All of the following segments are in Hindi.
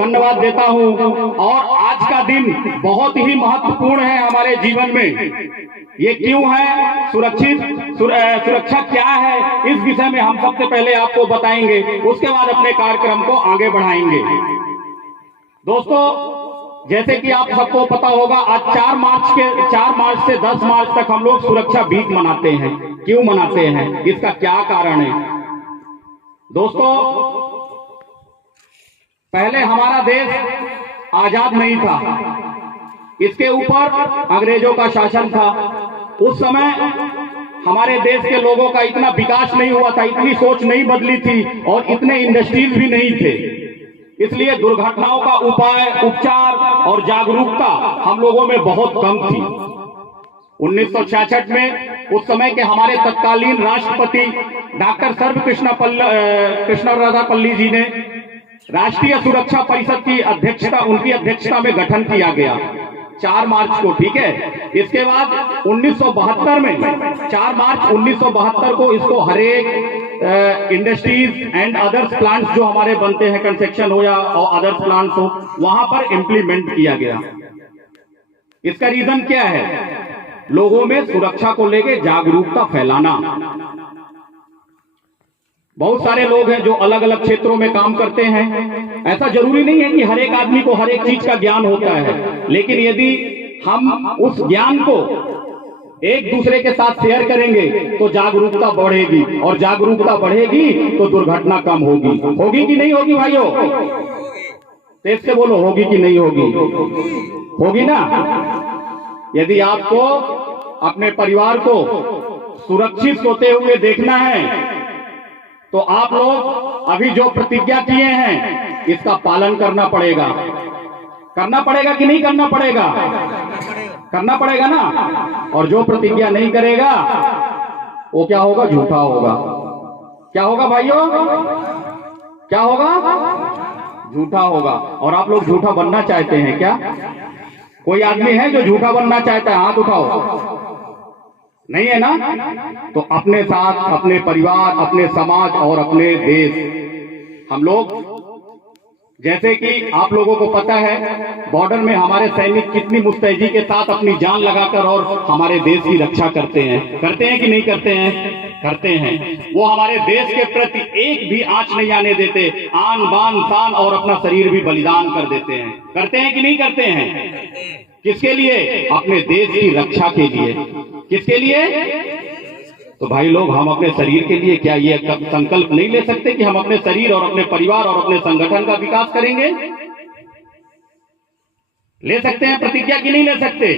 धन्यवाद देता हूं। और आज का दिन बहुत ही महत्वपूर्ण है हमारे जीवन में। ये क्यों है, सुरक्षा क्या है, इस विषय में हम सबसे पहले आपको बताएंगे, उसके बाद अपने कार्यक्रम को आगे बढ़ाएंगे। दोस्तों, जैसे कि आप सबको पता होगा, आज 4 मार्च से 10 मार्च तक हम लोग सुरक्षा वीक मनाते हैं। क्यों मनाते हैं, इसका क्या कारण है? दोस्तों, पहले हमारा देश आजाद नहीं था, इसके ऊपर अंग्रेजों का शासन था। उस समय हमारे देश के लोगों का इतना विकास नहीं हुआ था, इतनी सोच नहीं बदली थी और इतने इंडस्ट्रीज भी नहीं थे। इसलिए दुर्घटनाओं का उपाय, उपचार और जागरूकता हम लोगों में बहुत कम थी। 1966 में उस समय के हमारे तत्कालीन राष्ट्रपति डॉक्टर सर्वकृष्णराधापल्ली जी ने राष्ट्रीय सुरक्षा परिषद की उनकी अध्यक्षता में गठन किया गया 4 मार्च को, ठीक है। इसके बाद 1972 में 4 मार्च 1972 को इसको हरेक इंडस्ट्रीज एंड अदर्स प्लांट्स जो हमारे बनते हैं, कंस्ट्रक्शन हो या अदर्स प्लांट्स हो, वहां पर इंप्लीमेंट किया गया। इसका रीजन क्या है? लोगों में सुरक्षा को लेकर जागरूकता फैलाना। बहुत सारे लोग हैं जो अलग अलग क्षेत्रों में काम करते हैं। ऐसा जरूरी नहीं है कि हर एक आदमी को हर एक चीज का ज्ञान होता है, लेकिन यदि हम उस ज्ञान को एक दूसरे के साथ शेयर करेंगे तो जागरूकता बढ़ेगी, और जागरूकता बढ़ेगी तो दुर्घटना कम होगी। होगी कि नहीं होगी भाइयों? तेज से बोलो, होगी कि नहीं होगी? होगी ना। यदि आपको अपने परिवार को सुरक्षित सोते हुए देखना है तो आप लोग अभी जो प्रतिज्ञा किए हैं इसका पालन करना पड़ेगा। करना पड़ेगा कि नहीं करना पड़ेगा? करना पड़ेगा ना। और जो प्रतिज्ञा नहीं करेगा वो क्या होगा? झूठा होगा। क्या होगा भाइयों? क्या होगा? झूठा होगा। और आप लोग झूठा बनना चाहते हैं क्या? कोई आदमी है जो झूठा बनना चाहता है? हाथ उठाओ। नहीं है ना? तो अपने साथ, अपने परिवार, अपने समाज और अपने देश, हम लोग, जैसे कि आप लोगों को पता है, बॉर्डर में हमारे सैनिक कितनी मुस्तैदी के साथ अपनी जान लगाकर और हमारे देश की रक्षा करते हैं। करते हैं कि नहीं करते हैं? करते हैं। वो हमारे देश के प्रति एक भी आंच नहीं आने देते, आन बान शान और अपना शरीर भी बलिदान कर देते हैं। करते हैं कि नहीं करते हैं? किसके लिए? अपने देश की रक्षा के लिए। किसके लिए? तो भाई लोग, हम अपने शरीर के लिए क्या ये संकल्प नहीं ले सकते कि हम अपने शरीर और अपने परिवार और अपने संगठन का विकास करेंगे? ले सकते हैं प्रतिज्ञा कि नहीं ले सकते?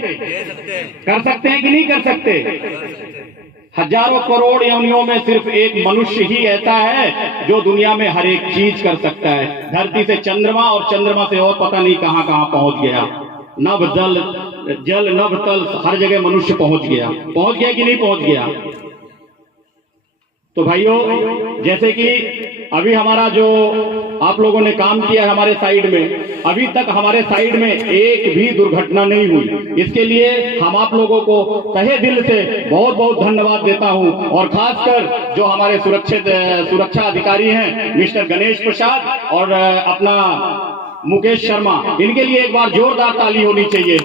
कर सकते हैं कि नहीं कर सकते? हजारों करोड़ योनियों में सिर्फ एक मनुष्य ही ऐसा है जो दुनिया में हर एक चीज कर सकता है। धरती से चंद्रमा और चंद्रमा से और पता नहीं कहां कहां पहुंच गया। नभ जल नभ तल, हर जगह मनुष्य पहुंच गया। पहुंच गया कि नहीं पहुंच गया? तो भाइयों, जैसे कि अभी हमारा जो आप लोगों ने काम किया है हमारे साइड में, अभी तक हमारे साइड में एक भी दुर्घटना नहीं हुई। इसके लिए हम आप लोगों को तहे दिल से बहुत बहुत धन्यवाद देता हूं। और खासकर जो हमारे सुरक्षा अधिकारी हैं, मिस्टर गणेश प्रसाद और अपना मुकेश शर्मा, इनके लिए एक बार जोरदार ताली होनी चाहिए,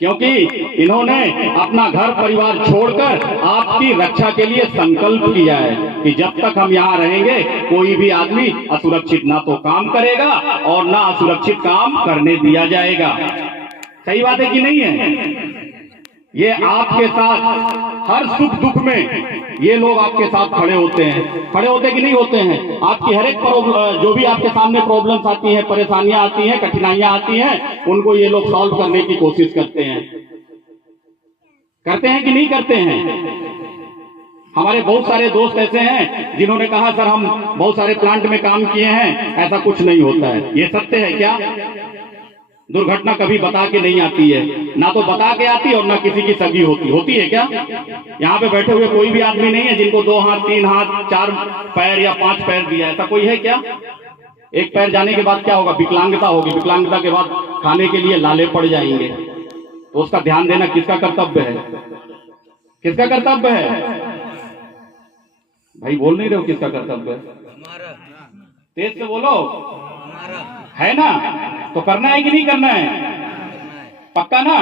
क्योंकि इन्होंने अपना घर परिवार छोड़कर आपकी रक्षा के लिए संकल्प किया है कि जब तक हम यहाँ रहेंगे कोई भी आदमी असुरक्षित ना तो काम करेगा और ना असुरक्षित काम करने दिया जाएगा। सही बात है कि नहीं है? ये आपके साथ हर सुख दुख में ये लोग आपके साथ खड़े होते हैं। खड़े होते कि नहीं होते हैं? आपकी हर एक जो भी आपके सामने प्रॉब्लम्स आती हैं, परेशानियां आती हैं, कठिनाइयां आती हैं, उनको ये लोग सॉल्व करने की कोशिश करते हैं। करते हैं कि नहीं करते हैं? हमारे बहुत सारे दोस्त ऐसे हैं जिन्होंने कहा सर हम बहुत सारे प्लांट में काम किए हैं, ऐसा कुछ नहीं होता है। ये सत्य है क्या? दुर्घटना कभी बता के नहीं आती है, ना तो बता के आती और ना किसी की सगी होती है क्या? यहाँ पे बैठे हुए कोई भी आदमी नहीं है जिनको 2 हाथ 3 हाथ 4 पैर या 5 पैर दिया, ऐसा कोई है क्या? एक पैर जाने के बाद क्या होगा? विकलांगता होगी। विकलांगता के बाद खाने के लिए लाले पड़ जाएंगे। तो उसका ध्यान देना किसका कर्तव्य है? किसका कर्तव्य है भाई? बोल नहीं रहे हो किसका कर्तव्य है? तेज से बोलो, है ना? तो करना है कि नहीं करना है? पक्का ना?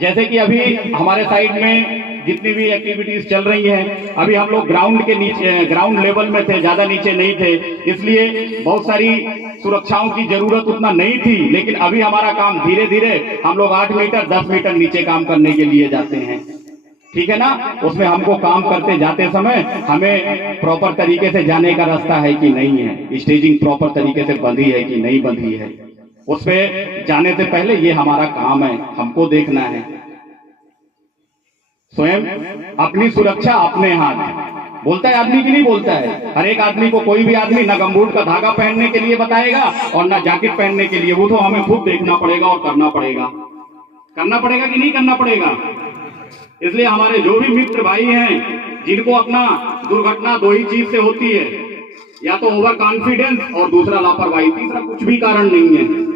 जैसे कि अभी हमारे साइड में जितनी भी एक्टिविटीज चल रही हैं, अभी हम लोग ग्राउंड के नीचे, ग्राउंड लेवल में थे, ज्यादा नीचे नहीं थे, इसलिए बहुत सारी सुरक्षाओं की जरूरत उतना नहीं थी। लेकिन अभी हमारा काम धीरे धीरे हम लोग 8 मीटर 10 मीटर नीचे काम करने के लिए जाते हैं, ठीक है ना? उसमें हमको काम करते जाते समय हमें प्रॉपर तरीके से जाने का रास्ता है कि नहीं है, स्टेजिंग प्रॉपर तरीके से बंधी है कि नहीं बंधी है, उस पे जाने से पहले ये हमारा काम है, हमको देखना है। स्वयं अपनी सुरक्षा अपने हाथ, बोलता है आदमी कि नहीं बोलता है? हर एक आदमी को, कोई भी आदमी ना गमबूट का धागा पहनने के लिए बताएगा और ना जैकेट पहनने के लिए, वो तो हमें खुद देखना पड़ेगा और करना पड़ेगा। करना पड़ेगा कि नहीं करना पड़ेगा? इसलिए हमारे जो भी मित्र भाई हैं, जिनको अपना दुर्घटना दो ही चीज से होती है, या तो ओवर कॉन्फिडेंस और दूसरा लापरवाही, तीसरा कुछ भी कारण नहीं है।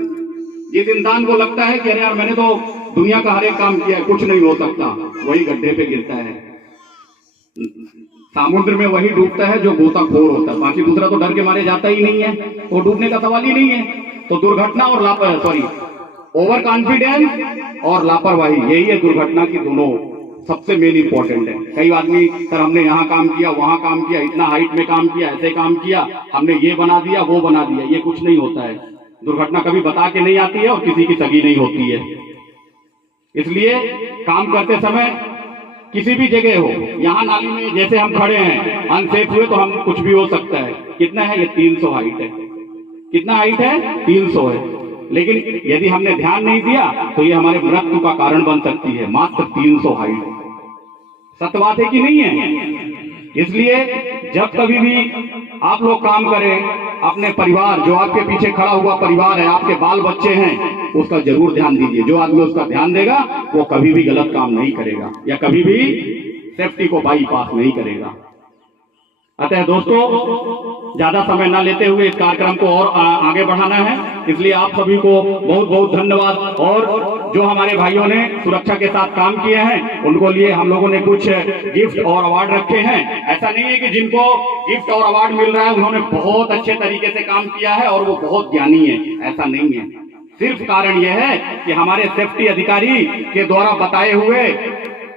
जिस इंसान को लगता है कि अरे यार मैंने तो दुनिया का हर एक काम किया है, कुछ नहीं हो सकता, वही गड्ढे पे गिरता है। समुद्र में वही डूबता है जो गोताखोर होता है, बाकी दूसरा तो डर के मारे जाता ही नहीं है, वो डूबने का सवाल ही नहीं है। तो दुर्घटना और ओवर कॉन्फिडेंस और लापरवाही, यही है दुर्घटना की दोनों सबसे मेन इंपॉर्टेंट है। कई आदमी, सर हमने यहाँ काम किया, वहां काम किया, इतना हाइट में काम किया, ऐसे काम किया, हमने ये बना दिया, वो बना दिया, ये कुछ नहीं होता है। दुर्घटना कभी बता के नहीं आती है और किसी की सगी नहीं होती है। इसलिए काम करते समय किसी भी जगह हो, यहाँ नाली में जैसे हम खड़े हैं, अनसेफ हुए तो हम कुछ भी हो सकता है। कितना है ये? 300 हाइट है। कितना हाइट है? 300 है। लेकिन यदि हमने ध्यान नहीं दिया तो ये हमारे मृत्यु का कारण बन सकती है, मात्र 300 हाइट। सत्य बात है कि नहीं है? इसलिए जब कभी भी आप लोग काम करें, अपने परिवार, जो आपके पीछे खड़ा हुआ परिवार है, आपके बाल बच्चे हैं, उसका जरूर ध्यान दीजिए। जो आदमी उसका ध्यान देगा वो कभी भी गलत काम नहीं करेगा या कभी भी सेफ्टी को बाईपास नहीं करेगा। अतः दोस्तों, ज्यादा समय न लेते हुए इस कार्यक्रम को और आगे बढ़ाना है, इसलिए आप सभी को बहुत बहुत धन्यवाद। और जो हमारे भाइयों ने सुरक्षा के साथ काम किए हैं, उनको लिए हम लोगों ने कुछ गिफ्ट और अवार्ड रखे हैं। ऐसा नहीं है कि जिनको गिफ्ट और अवार्ड मिल रहा है उन्होंने बहुत अच्छे तरीके से काम किया है और वो बहुत ज्ञानी है, ऐसा नहीं है। सिर्फ कारण यह है कि हमारे सेफ्टी अधिकारी के द्वारा बताए हुए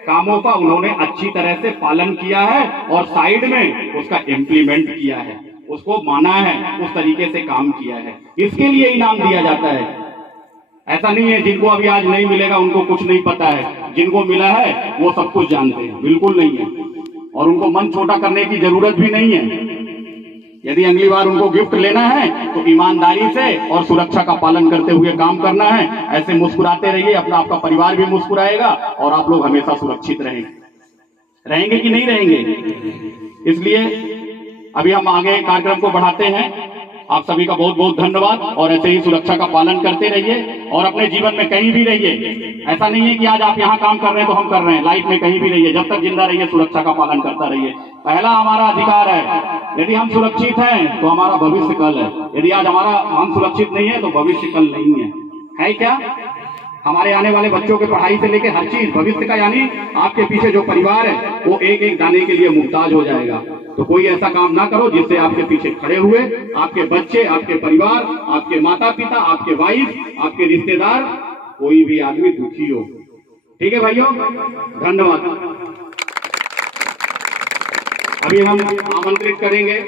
कामों का उन्होंने अच्छी तरह से पालन किया है और साइड में उसका इम्प्लीमेंट किया है, उसको माना है, उस तरीके से काम किया है, इसके लिए इनाम दिया जाता है। ऐसा नहीं है जिनको अभी आज नहीं मिलेगा उनको कुछ नहीं पता है, जिनको मिला है वो सब कुछ जानते हैं, बिल्कुल नहीं है। और उनको मन छोटा करने की जरूरत भी नहीं है। यदि अगली बार उनको गिफ्ट लेना है तो ईमानदारी से और सुरक्षा का पालन करते हुए काम करना है। ऐसे मुस्कुराते रहिए, अपना आपका परिवार भी मुस्कुराएगा और आप लोग हमेशा सुरक्षित रहेंगे कि नहीं रहेंगे। इसलिए अभी हम आगे कार्यक्रम को बढ़ाते हैं। आप सभी का बहुत बहुत धन्यवाद और ऐसे ही सुरक्षा का पालन करते रहिए और अपने जीवन में कहीं भी रहिए। ऐसा नहीं है कि आज आप यहाँ काम कर रहे हैं तो हम कर रहे हैं, लाइफ में कहीं भी रहिए, जब तक जिंदा रहिए सुरक्षा का पालन करता रहिए। पहला हमारा अधिकार है, यदि हम सुरक्षित हैं तो हमारा भविष्य कल है। यदि आज हम सुरक्षित नहीं है तो भविष्य कल नहीं है क्या? हमारे आने वाले बच्चों के पढ़ाई से लेकर हर चीज भविष्य का, यानी आपके पीछे जो परिवार है वो एक एक दाने के लिए मुहताज हो जाएगा। तो कोई ऐसा काम ना करो जिससे आपके पीछे खड़े हुए आपके बच्चे, आपके परिवार, आपके माता पिता, आपके वाइफ, आपके रिश्तेदार, कोई भी आदमी दुखी हो। ठीक है भाइयों, धन्यवाद। अभी हम आमंत्रित करेंगे